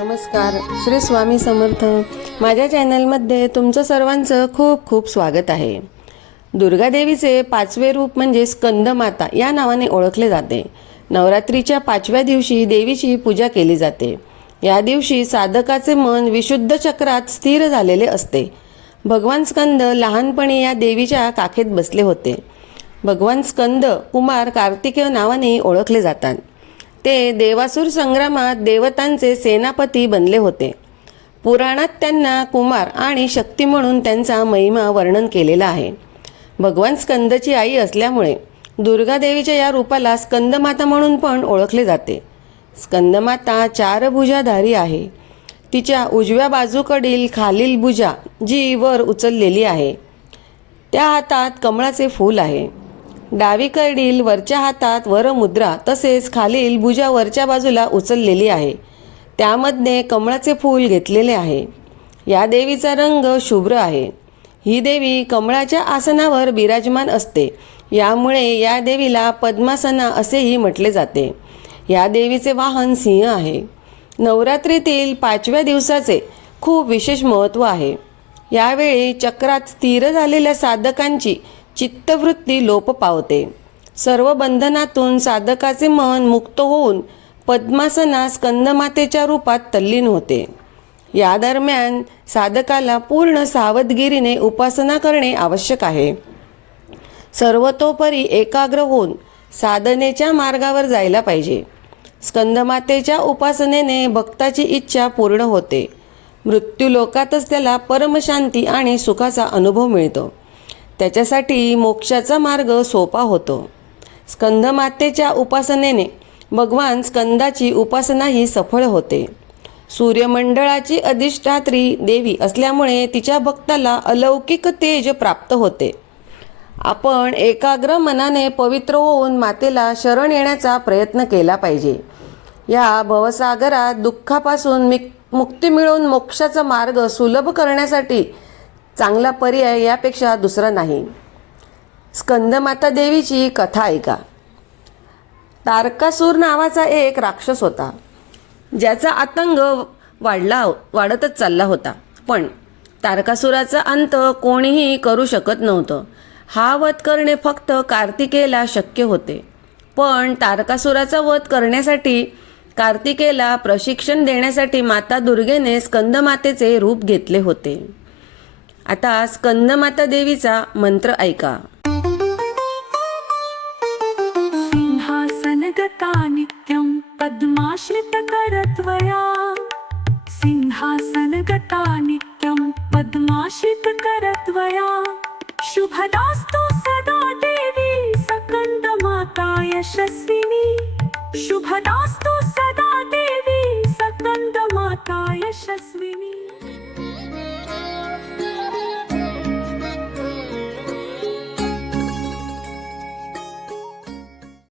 नमस्कार. श्री स्वामी समर्थ. माझ्या चॅनलमध्ये तुमचं सर्वांचं खूप खूप स्वागत आहे. दुर्गादेवीचे पाचवे रूप म्हणजे स्कंदमाता या नावाने ओळखले जाते. नवरात्रीच्या पाचव्या दिवशी देवीची पूजा केली जाते. या दिवशी साधकाचे मन विशुद्ध चक्रात स्थिर झालेले असते. भगवान स्कंद लहानपणी या देवीच्या काखेत बसले होते. भगवान स्कंद कुमार कार्तिकेय नावाने ओळखले जातात. ते देवासूर संग्रामात देवतांचे सेनापती बनले होते. पुराणात त्यांना कुमार आणि शक्ती म्हणून त्यांचा महिमा वर्णन केलेला आहे. भगवान स्कंदची आई असल्यामुळे दुर्गादेवीच्या या रूपाला स्कंदमाता म्हणून पण ओळखले जाते. स्कंदमाता चार भुजाधारी आहे. तिच्या उजव्या बाजूकडील खालील भुजा जी वर उचललेली आहे. त्या हातात कमळाचे फूल आहे. डावीकडील वरच्या हातात वरमुद्रा तसेच खालील भुजा वरच्या बाजूला उचललेली आहे. त्यामध्ये कमळाचे फूल घेतलेले आहे. या देवीचा रंग शुभ्र आहे. ही देवी कमळाच्या आसनावर विराजमान असते. यामुळे या देवीला पद्मासना असेही म्हटले जाते. या देवीचे वाहन सिंह आहे. नवरात्रीतील पाचव्या दिवसाचे खूप विशेष महत्त्व आहे. यावेळी चक्रात स्थिर झालेल्या साधकांची चित्तवृत्ती लोप पावते. सर्व बंधनातून साधकाचे मन मुक्त होऊन पद्मासना स्कंदमातेच्या रूपात तल्लीन होते. या दरम्यान साधकाला पूर्ण सावधगिरीने उपासना करणे आवश्यक आहे. सर्वतोपरी एकाग्र होऊन साधनेच्या मार्गावर जायला पाहिजे. स्कंदमातेच्या उपासनेने भक्ताची इच्छा पूर्ण होते. मृत्यू लोकातच त्याला परमशांती आणि सुखाचा अनुभव मिळतो. त्याच्यासाठी मोक्षाचा मार्ग सोपा होतो. स्कंदमातेच्या उपासनेने भगवान स्कंदाची उपासनाही सफळ होते. सूर्यमंडळाची अधिष्ठात्री देवी असल्यामुळे तिच्या भक्ताला अलौकिक तेज प्राप्त होते. आपण एकाग्र मनाने पवित्र होऊन मातेला शरण येण्याचा प्रयत्न केला पाहिजे. या भवसागरात दुःखापासून मिक मुक्ती मिळवून मोक्षाचा मार्ग सुलभ करण्यासाठी चांगला पर्याय यापेक्षा दुसरा नाही. स्कंदमाता देवीची कथा ऐका. तारकासूर नावाचा एक राक्षस होता. ज्याचा आतंग वाढला वाढतच चालला होता. पण तारकासुराचा अंत कोणीही करू शकत नव्हतं. हा वध करणे फक्त कार्तिकेला शक्य होते. पण तारकासुराचा वध करण्यासाठी कार्तिकेला प्रशिक्षण देण्यासाठी माता दुर्गेने स्कंदमातेचे रूप घेतले होते. आता स्कंदमाता देवीचा मंत्र ऐका. सिंहासनगता नित्यं पद्माश्रितकरत्वया सिंहासनगता नित्यं पद्माश्रितकरत्वया शुभदास्तु सदा देवी सकन्दमाता यशस्विनी. शुभदास्तु सदा देवी सकन्दमाता यशस्विनी.